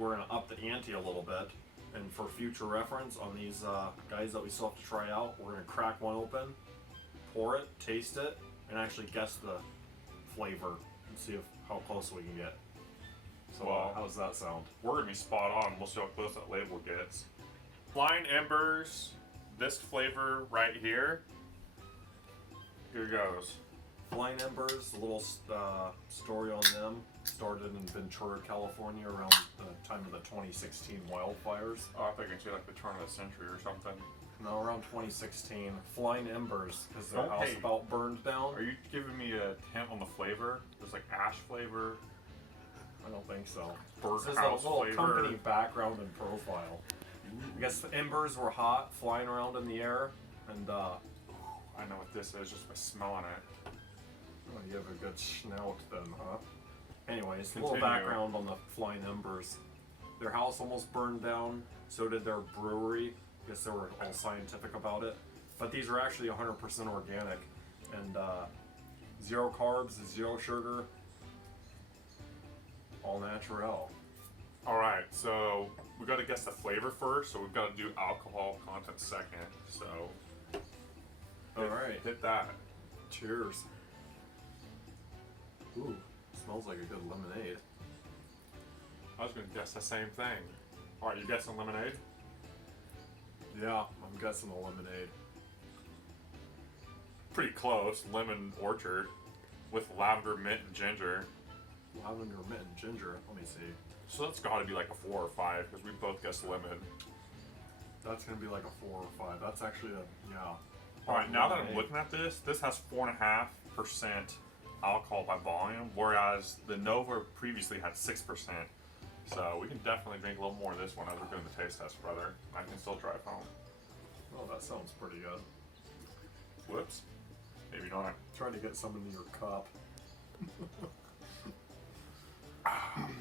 we're going to up the ante a little bit. And for future reference on these guys that we still have to try out, we're going to crack one open, pour it, taste it, and actually guess the flavor and see how close we can get. So Well, how does that sound? We're going to be spot on. We'll see how close that label gets. Flying Embers, this flavor right here. Here goes. Flying Embers, a little story on them. Started in Ventura, California around the time of the 2016 wildfires. Oh, I think I can say like the turn of the century or something. No, around 2016. Flying Embers, because their Oh, house hey. about burned down. Are you giving me a hint on the flavor? There's like ash flavor. I don't think so. Burnt This is a house little flavor. company background and profile. I guess the embers were hot, flying around in the air, and I know what this is just by smelling it. oh, you have a good snout then, huh? Anyways, a Continue. little background on the Flying Embers. Their house almost burned down, so did their brewery. I guess they were all scientific about it. But these are actually 100% organic, and 0 carbs, 0 sugar, all natural. Alright, so we got to guess the flavor first, so we've got to do alcohol content second. So, Alright, hit that. cheers. Ooh, smells like a good lemonade. I was going to guess the same thing. Alright, you guessing lemonade? Yeah, I'm guessing the lemonade. Pretty close. Lemon orchard with lavender, mint, and ginger. Lavender, mint, and ginger. Let me see. So that's got to be like a 4 or 5 because we both guessed lemon. That's gonna be like a 4 or 5. That's actually a, yeah. Alright, now that I'm looking at this has 4.5% alcohol by volume, whereas the Nova previously had 6%. So we can definitely drink a little more of this one as we're doing the taste test, brother. I can still drive home. Oh, that sounds pretty good. Whoops. Maybe not. Trying to get some into your cup.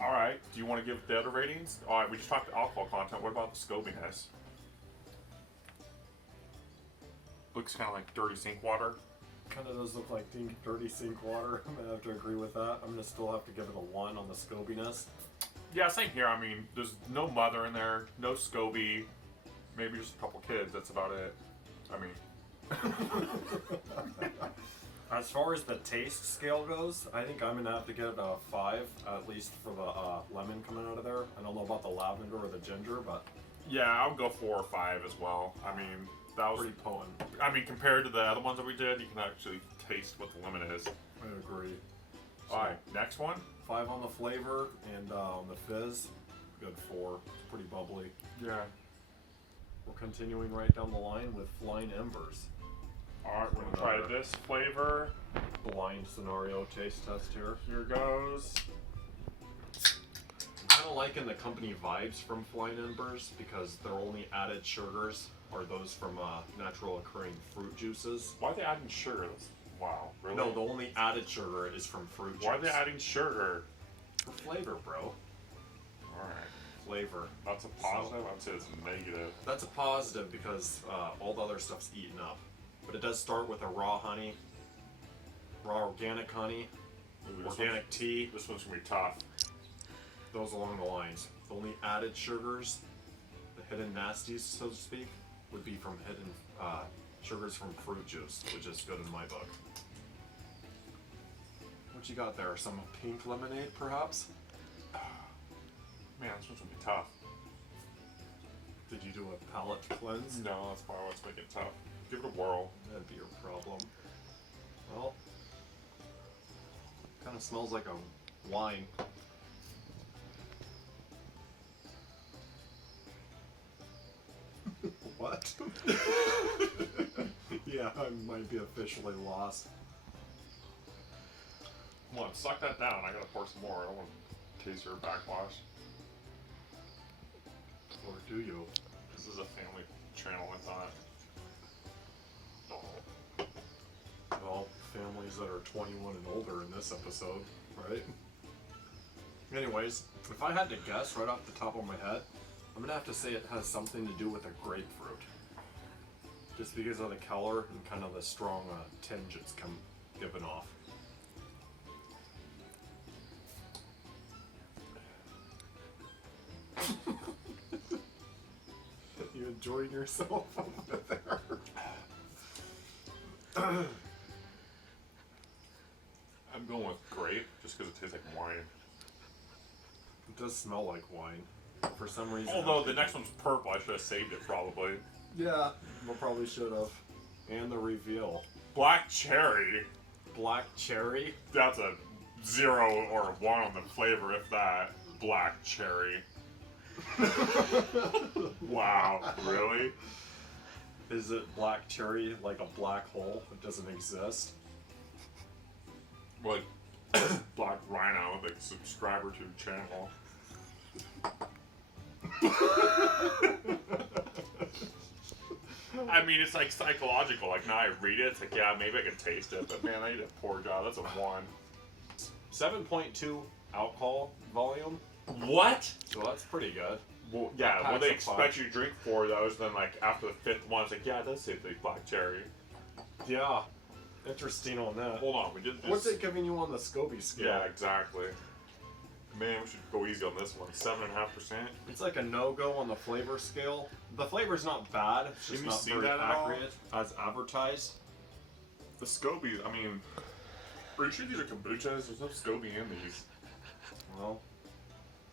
Alright, do you want to give the other ratings? Alright, we just talked alcohol content. What about the scobiness? Looks kind of like dirty sink water. Kind of does look like dirty sink water. I'm gonna have to agree with that. I'm gonna still have to give it a 1 on the scobiness. Yeah, same here. I mean, there's no mother in there, no Scoby, maybe just a couple kids. That's about it. I mean, As far as the taste scale goes, I think I'm gonna have to give it a 5, at least for the lemon coming out of there. I don't know about the lavender or the ginger, but yeah, I would go 4 or 5 as well. I mean, that was pretty potent. I mean, compared to the other ones that we did, you can actually taste what the lemon is. I agree. So, All right, next one. 5 on the flavor, and on the fizz, good 4. It's pretty bubbly. Yeah. We're continuing right down the line with Flying Embers. All right, we're gonna try this flavor. Blind scenario taste test here. Here goes. I'm kind of liking the company vibes from Flying Embers because their only added sugars are those from natural occurring fruit juices. Why are they adding sugar? Wow, really? No, the only added sugar is from fruit juice. Why are they adding sugar? For flavor, bro. Alright. Flavor. That's a positive, I'd say it's a negative. That's a positive because all the other stuff's eaten up. But it does start with a raw honey, raw organic honey, Ooh, this organic one's- tea, This one's gonna be tough. those along the lines. The only added sugars, the hidden nasties, so to speak, would be from hidden sugars from fruit juice, which is good in my book. What you got there? Some pink lemonade, perhaps? Man, this one's gonna be tough. Did you do a palate cleanse? No, that's probably what's making it tough. Give it a whirl. That'd be your problem. Well, kind of smells like a wine. What? Yeah, I might be officially lost. Come on, suck that down. I gotta pour some more. I don't want to taste your backwash. Or do you? This is a family channel, I thought. Well, families that are 21 and older in this episode, right? Anyways, if I had to guess right off the top of my head, I'm gonna have to say it has something to do with a grapefruit. Just because of the color and kind of the strong tinge it's given off. enjoying yourself over there. I'm going with grape just because it tastes like wine. It does smell like wine. For some reason. Although the next one's purple, I should have saved it probably. Yeah, we probably should have. And the reveal. Black cherry. Black cherry? That's a 0 or a 1 on the flavor, if that. Black cherry. Wow, really? Is it black cherry like a black hole that doesn't exist? Like Black Rhino, like a subscriber to the channel. I mean, it's like psychological. Like now I read it, it's like, yeah, maybe I can taste it, but man, I did a poor job. That's a 1. 7.2 alcohol volume. What? So that's pretty good. Well, yeah, what Packs they a expect punch. you to drink 4 of those, then like after the 5th one, it's like, yeah, it does say the black cherry. Yeah. Interesting on that. Hold on, we did this. What's it giving you on the Scoby scale? Yeah, exactly. Man, we should go easy on this one. 7.5%. It's like a no-go on the flavor scale. The flavor's not bad. It's Did just we not see very that at all? accurate as advertised. The Scobies, I mean, are you sure these are kombuchas? There's no Scoby in these. Well,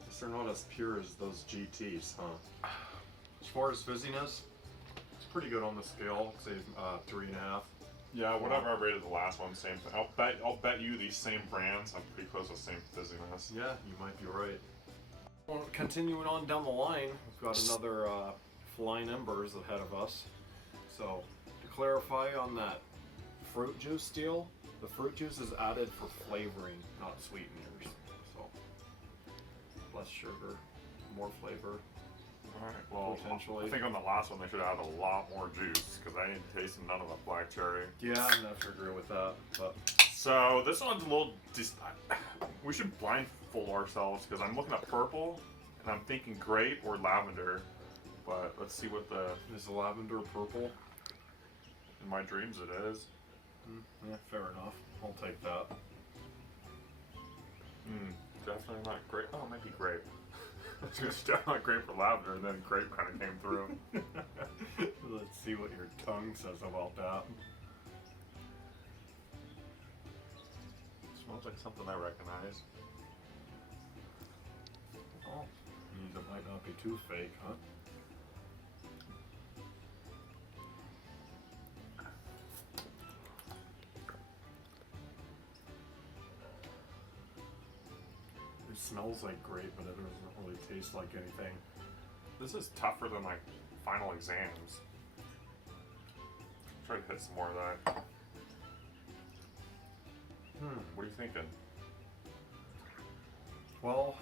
I guess they're not as pure as those GTs, huh? As far as fizziness, it's pretty good on the scale. Say 3.5. Yeah, whatever I rated the last one, same thing. I'll bet you these same brands have pretty close to the same fizziness. Yeah, you might be right. Well, continuing on down the line, we've got another flying embers ahead of us. So, to clarify on that fruit juice deal, the fruit juice is added for flavoring, not sweeteners. So, less sugar, more flavor. Alright, well, Potentially. I think on the last one they should add a lot more juice, because I didn't taste none of the black cherry. Yeah, I'm not sure agree with that, but So, this one's a little... we should blindfold ourselves, because I'm looking at purple, and I'm thinking grape or lavender. But let's see what the... is the lavender purple? In my dreams it is. Yeah, fair enough. I'll take that. Definitely not grape. Oh, it might be grape. I was going to start on grape or lavender, and then grape kind of came through. Let's see what your tongue says about that. Smells like something I recognize. Oh, means it might not be too fake, huh? It smells like grape, but it doesn't really taste like anything. This is tougher than like final exams. Try to hit some more of that. What are you thinking? Well,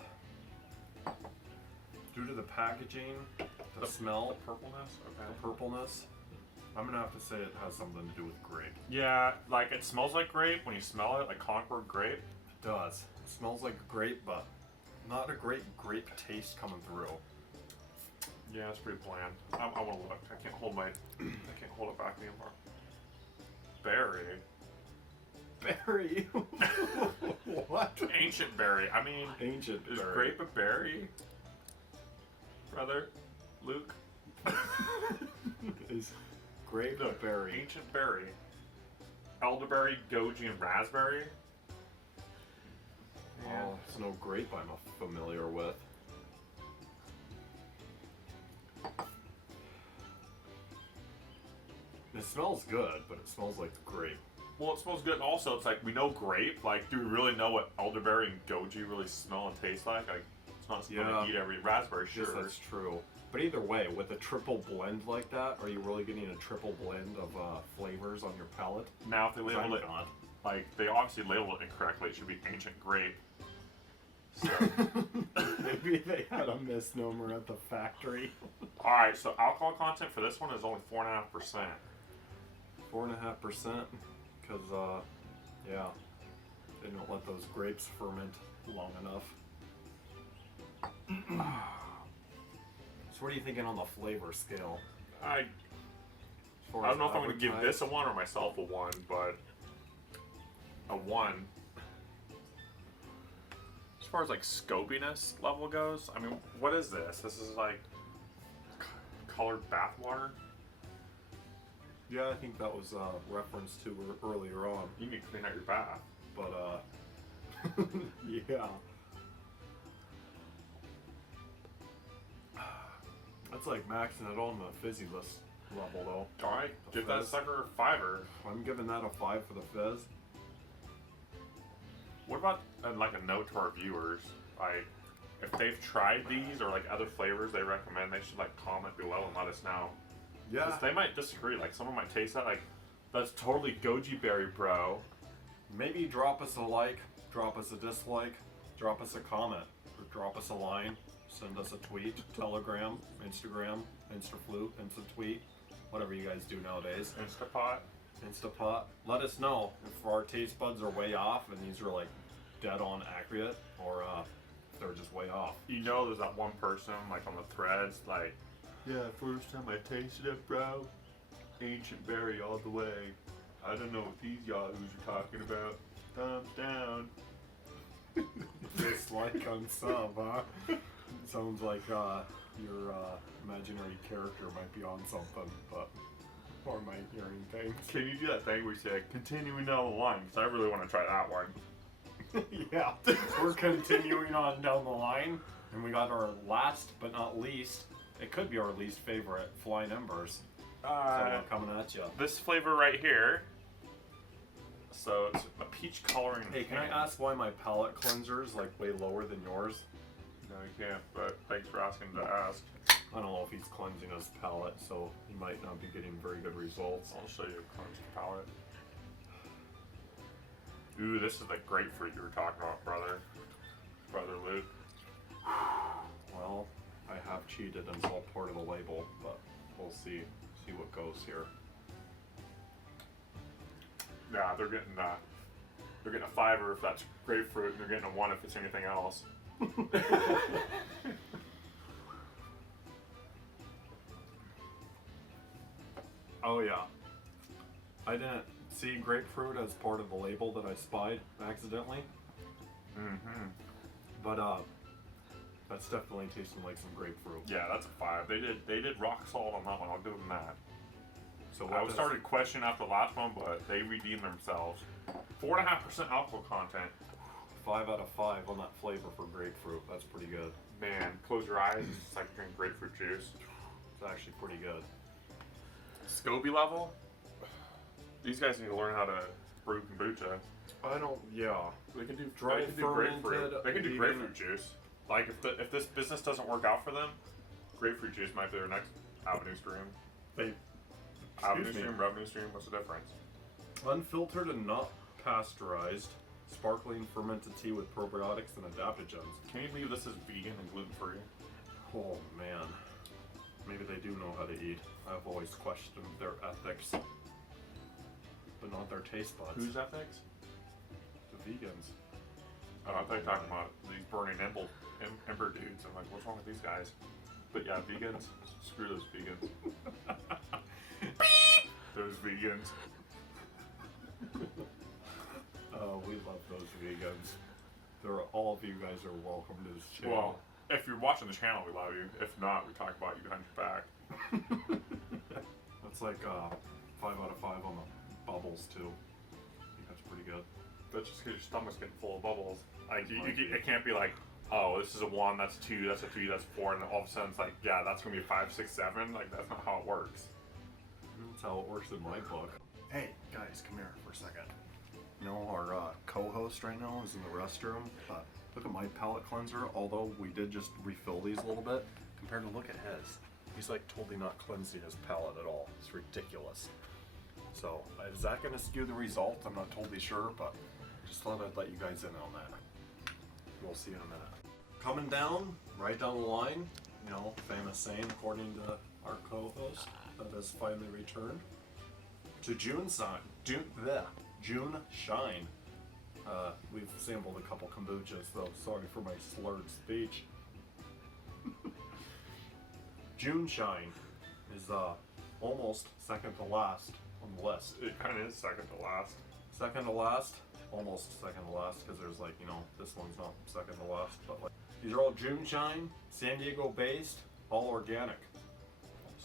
due to the packaging, the smell, Purpleness? Okay. the purpleness, I'm gonna have to say it has something to do with grape. Yeah, like it smells like grape when you smell it, like Concord grape. It does. It smells like grape, but not a great grape taste coming through. Yeah, it's pretty bland. I want to look. I can't hold my. I can't hold it back anymore. Berry. Berry? What? Ancient berry. I mean, Ancient is berry. grape a berry? Brother, Luke. Is grape a Look, berry? Ancient berry. Elderberry, goji, and raspberry. Oh, it's no grape I'm familiar with. It smells good, but it smells like grape. Well, it smells good, and also it's like we know grape. Like, do we really know what elderberry and goji really smell and taste like? Like, it's not something Yeah. to eat every raspberry. Sure, Yes, that's true. But either way, with a triple blend like that, are you really getting a triple blend of flavors on your palate? now if they label I'm it, not. like they obviously labeled it incorrectly. It should be ancient grape. So, Maybe they had a misnomer at the factory. all right. So alcohol content for this one is only 4.5%. 4.5%, because yeah, they don't let those grapes ferment long enough. So what are you thinking on the flavor scale? I As far don't as know if I'm going to give advertised? this a 1 or myself a 1, but a 1. As far as like scopiness level goes, I mean, what is this? This is like colored bathwater. Yeah, I think that was reference to earlier on. You need to clean out your bath. But, yeah. That's like maxing it on the fizzyless level, though. Alright, The give that fizz. sucker a 5-er. I'm giving that a 5 for the fizz. What about, like, a note to our viewers? Like, if they've tried these or, like, other flavors they recommend, they should, like, comment below and let us know. Yeah. 'Cause they might disagree. Like, someone might taste that, like, that's totally goji berry, bro. Maybe drop us a like, drop us a dislike, drop us a comment, or drop us a line, send us a tweet, Telegram, Instagram, Instaflute, Insta-tweet, whatever you guys do nowadays. Instapot. Instapot. Let us know if our taste buds are way off and these are like dead on accurate, or if they're just way off. You know there's that one person, like, on the threads, like, yeah, first time I tasted it, bro. Ancient berry all the way. I don't know what these yahoos are talking about. Thumbs down. Dislike on sub, huh? Sounds like your imaginary character might be on something, but or am I hearing things? Can you do that thing where you say, continuing down the line? Because I really want to try that one. Yeah, we're continuing on down the line, and we got our last but not least, it could be our least favorite, Flying Embers. So coming at you. This flavor right here. So it's a peach coloring. Hey, can I ask why my palate cleanser is like way lower than yours? No, you can't, but thanks for asking to ask. I don't know if he's cleansing his palate, so he might not be getting very good results. I'll show you a cleansed palate. Ooh, this is the grapefruit you were talking about, brother. Brother Luke. Well, I have cheated and it's all part of the label, but we'll see what goes here. Yeah, they're getting a 5-er if that's grapefruit, and they're getting a 1 if it's anything else. Oh yeah. I didn't see grapefruit as part of the label that I spied accidentally. Mm-hmm. But that's definitely tasting like some grapefruit. Yeah, that's a 5. They did rock salt on that one. I'll give them that. So I what started questioning after the last one, but they redeemed themselves. 4.5% alcohol content. 5 out of 5 on that flavor for grapefruit. That's pretty good. Man, close your eyes. It's like drinking grapefruit juice. It's actually pretty good. Scoby level. These guys need to learn how to brew kombucha. I don't. Yeah. They can do Dry they can do grapefruit. fermented, They can do vegan. grapefruit juice. Like if this business doesn't work out for them, grapefruit juice might be their next avenue stream. They. Avenue Excuse me. stream, revenue stream. What's the difference? Unfiltered and not pasteurized, sparkling fermented tea with probiotics and adaptogens. Can you believe this is vegan and gluten free? Oh man. Maybe they do know how to eat. I've always questioned their ethics, but not their taste buds. Whose ethics? The vegans. Oh, I thought you were talking about these burning ember dudes. I'm like, what's wrong with these guys? But yeah, vegans. Screw those vegans. Those vegans. Oh, we love those vegans. All of you guys are welcome to this channel. Well, if you're watching the channel, we love you. If not, we talk about you behind your back. That's like 5 out of 5 on the bubbles too. I think that's pretty good. That's just because your stomach's getting full of bubbles. Like Might be. it can't be like, oh, this is a 1, that's 2, that's a 3, that's 4, and then all of a sudden it's like, yeah, that's gonna be a 5, 6, 7. Like that's not how it works. That's how it works in my book. Hey, guys, come here for a second. You know, our co-host right now is in the restroom. Look at my palate cleanser, although we did just refill these a little bit, compared to look at his. He's like totally not cleansing his palate at all. It's ridiculous. So, is that going to skew the result? I'm not totally sure, but just thought I'd let you guys in on that. We'll see in a minute. Coming down, right down the line, you know, famous saying according to our co-host that has finally returned, to JuneShine. JuneShine. We've sampled a couple kombuchas, though. Sorry for my slurred speech. JuneShine is almost second to last on the list. It kind of is second to last. Second to last, almost second to last, because there's like, you know, this one's not second to last, but like these are all JuneShine, San Diego based, all organic.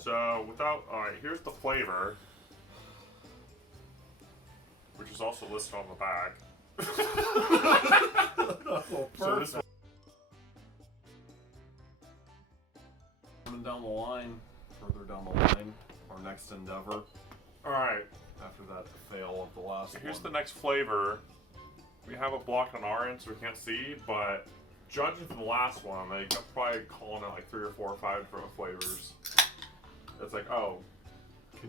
So alright, here's the flavor, which is also listed on the back. Well, So this coming down the line, further down the line, our next endeavor. Alright, After that fail of the last here's the one. next flavor. We have it blocked on our end so we can't see, but judging from the last one, they are probably calling it like 3 or 4 or 5 different flavors. It's like, oh,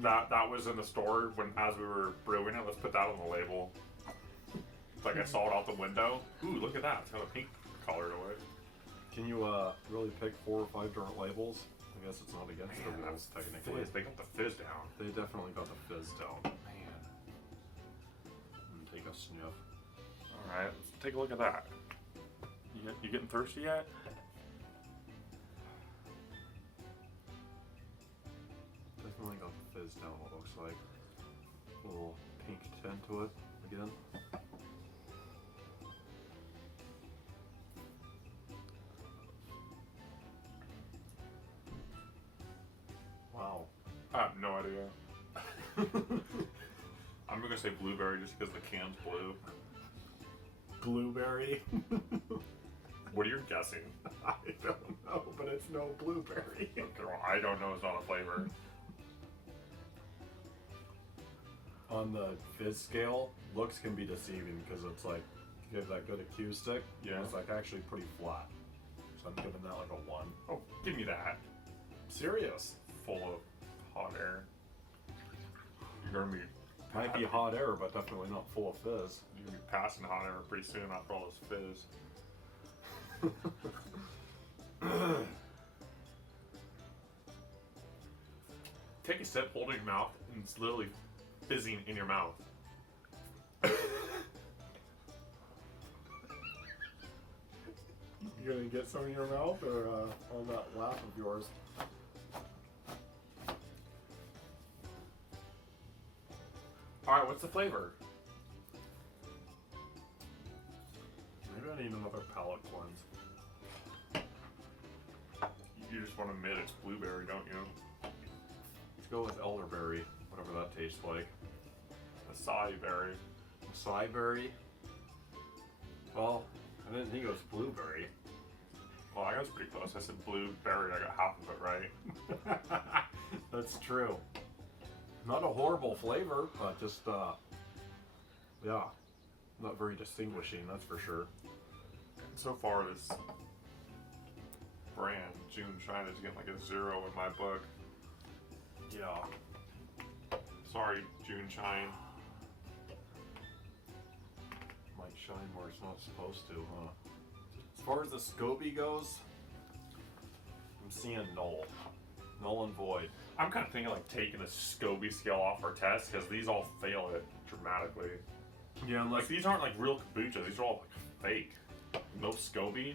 that was in the store as we were brewing it. Let's put that on the label. It's like I saw it out the window. Ooh, look at that! It's got a pink color to it. Can you really pick 4 or 5 different labels? I guess it's not against the Man, rules that's technically. fizz. They got the fizz down. They definitely got the fizz down. Man. Take a sniff. All right, let's take a look at that. You getting thirsty yet? Definitely got the fizz down, it looks like. A little pink tint to it again. Wow. I have no idea. I'm gonna say blueberry just because the can's blue. Blueberry? What are you guessing? I don't know, but it's no blueberry. Okay, well, I don't know. It's not a flavor. On the fizz scale, looks can be deceiving because it's like, you give that good acoustic, Yeah. it's like actually pretty flat. So I'm giving that like a 1. Oh, give me that. Serious. Full of hot air. You're gonna be Might be hot air, but definitely not full of fizz. you're gonna be passing hot air pretty soon after all this fizz. Take a sip, hold it in your mouth, and it's literally fizzing in your mouth. You gonna get some in your mouth or on that laugh of yours? Alright, what's the flavor? Maybe I need another palate cleanse. You just want to admit it's blueberry, don't you? Let's go with elderberry, whatever that tastes like. Acai berry. Acai berry. Well, I didn't think it was blueberry. Well, I was pretty close. I said blueberry. I got half of it right. That's true. Not a horrible flavor, but just, yeah, not very distinguishing, that's for sure. So far, this brand, JuneShine, is getting like a 0 in my book. Yeah. Sorry, JuneShine. Might shine where it's not supposed to, huh? As far as the Scoby goes, I'm seeing null. Null and void. I'm kind of thinking like taking the Scoby Scale off our test because these all fail it dramatically. Yeah, unless, Like these aren't like real kombucha. These are all like fake. No Scoby.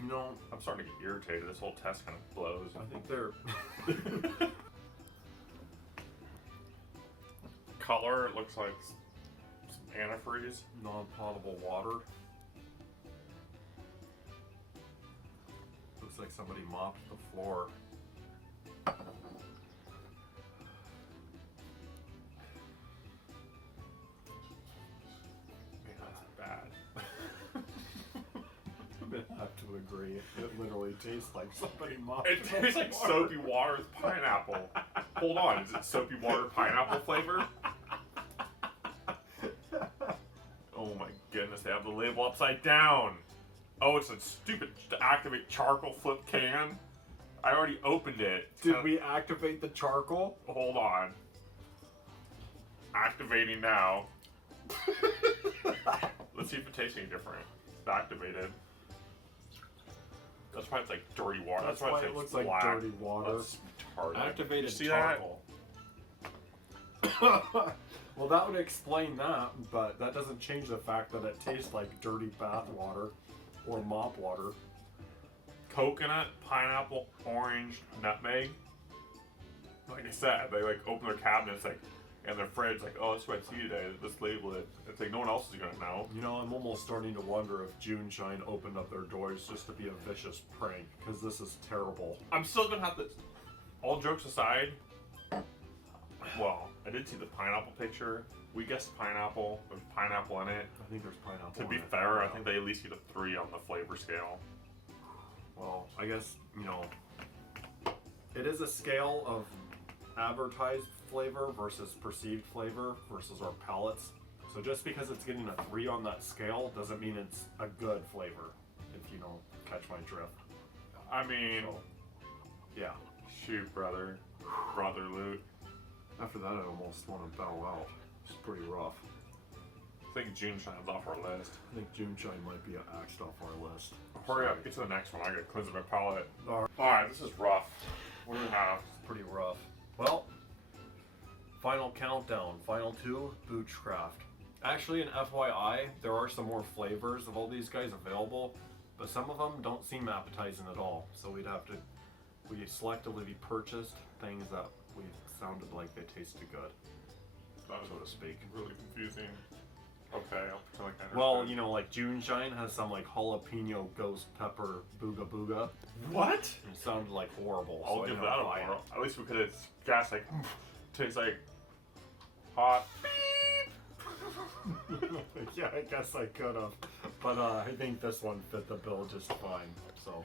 you know, I'm starting to get irritated. This whole test kind of blows. I think they're... Color, it looks like some antifreeze. non-potable water. Looks like somebody mopped the floor. Man, that's bad. I'm gonna have to agree. It literally tastes like somebody mopped It tastes like soapy water with pineapple. Hold on, is it soapy water pineapple flavor? Oh my goodness, they have the label upside down. Oh, it's a stupid to activate charcoal flip can. I already opened it. Did we activate the charcoal? Hold on. Activating now. Let's see if it tastes any different. It's activated. That's why it's like dirty water. That's why why it's it looks black. like dirty water. That's retarded. Activated You see charcoal. Well, that would explain that, but that doesn't change the fact that it tastes like dirty bath water or mop water. that? Coconut, pineapple, orange, nutmeg. Like I said, they like open their cabinets like and their fridge like, oh, that's what I see today. Let's label it. It's like no one else is gonna know. You know, I'm almost starting to wonder if JuneShine opened up their doors just to be a vicious prank, because this is terrible. I'm still gonna have to. all jokes aside, well, I did see the pineapple picture. We guessed pineapple. There's pineapple in it. I think there's pineapple. To be in it. fair, I Yeah. think they at least get a 3 on the flavor scale. Well, I guess, you know, it is a scale of advertised flavor versus perceived flavor versus our palates. So just because it's getting a 3 on that scale doesn't mean it's a good flavor, if you don't catch my drift. I mean, So, yeah. shoot, brother. Brother Loot. After that, I almost want to bow out. It's pretty rough. I think JuneShine's off our list. I think JuneShine might be axed off our list. Hurry up, get to the next one. I gotta cleanse my palate. Alright. Alright, this is rough. What do we have? It's pretty rough. Well, final countdown. Final 2, Boochcraft. Actually, an FYI, there are some more flavors of all these guys available, but some of them don't seem appetizing at all. So we selectively purchased things that we sounded like they tasted good, That was so to speak. really confusing. Okay, I'll pretend like I understood. Well, you know, like JuneShine has some like jalapeno ghost pepper booga booga. What? It sounded like horrible. I'll so I give didn't that a buy it. whirl. At least we could have gassed like, tastes like hot. Yeah, I guess I could have, but I think this one fit the bill just fine. So